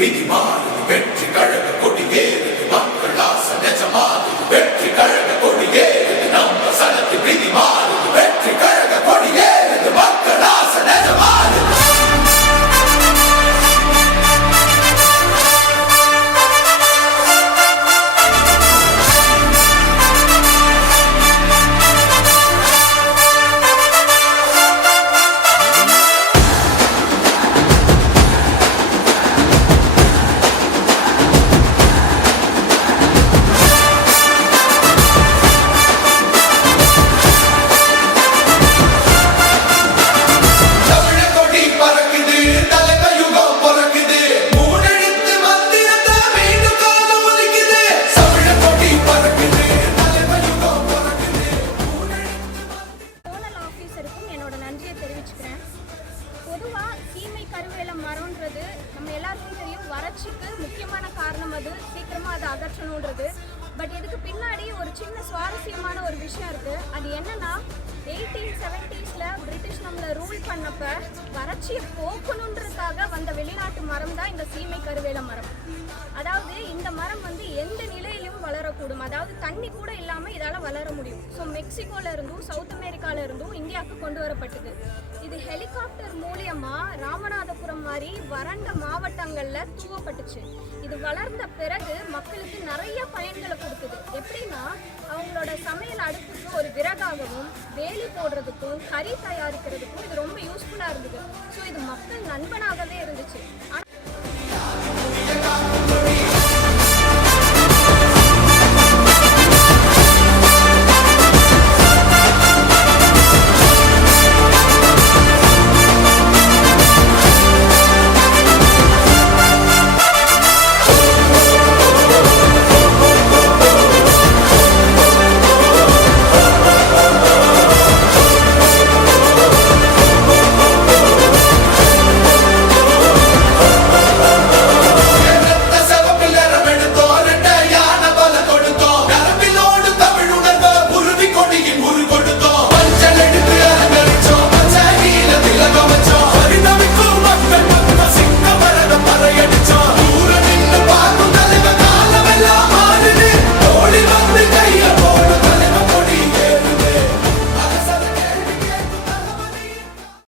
விதி மாறுது வெற்றி கழக கொடியேறுது மக்கள் ஆசை நிஜமாகுது வெற்றி கழக கொடியேறுது நம்ம சனத்து விதி மாறுது வெற்றி கழக கொடியேறுது மக்கள் ஆசை நிஜமாகுது. பொதுவாக சீமை கருவேலம் மரம்ன்றது நம்ம எல்லாருக்கும் தெரியும், வறட்சிக்கு முக்கியமான காரணம் அது, சீக்கிரமாக அதை அகற்றணுன்றது. பட் இதுக்கு பின்னாடி ஒரு சின்ன சுவாரஸ்யமான ஒரு விஷயம் இருக்குது. அது என்னன்னா 1870s பிரிட்டிஷ் நம்மளை ரூல் பண்ணப்ப வறட்சியை போக்கணுன்றதுக்காக வந்த வெளிநாட்டு மரம் தான் இந்த சீமை கருவேல மரம். அதாவது இந்த மரம் எந்த நிலையிலும் வளரக்கூடும், அதாவது தண்ணி கூட இல்லாமல் இதால் வளர முடியும். ஸோ மெக்சிகோல இருந்தும் சவுத் அமெரிக்கால இருந்தும் இந்தியாவுக்கு கொண்டு வரப்பட்டது. இது ஹெலிகாப்டர் மூலியமா ராமநாதபுரம் மாதிரி வறண்ட மாவட்டங்கள்ல தூவப்பட்டுச்சு. இது வளர்ந்த பிறகு மக்களுக்கு நிறைய பயன்களை கொடுக்குது. எப்படின்னா, அவங்களோட சமையல் அடுப்புக்கு ஒரு விறகாகவும், வேலி போடுறதுக்கும், கறி தயாரிக்கிறதுக்கும் இது ரொம்ப யூஸ்ஃபுல்லா இருந்தது. ஸோ இது மக்கள் நண்பனாகவே இருந்துச்சு.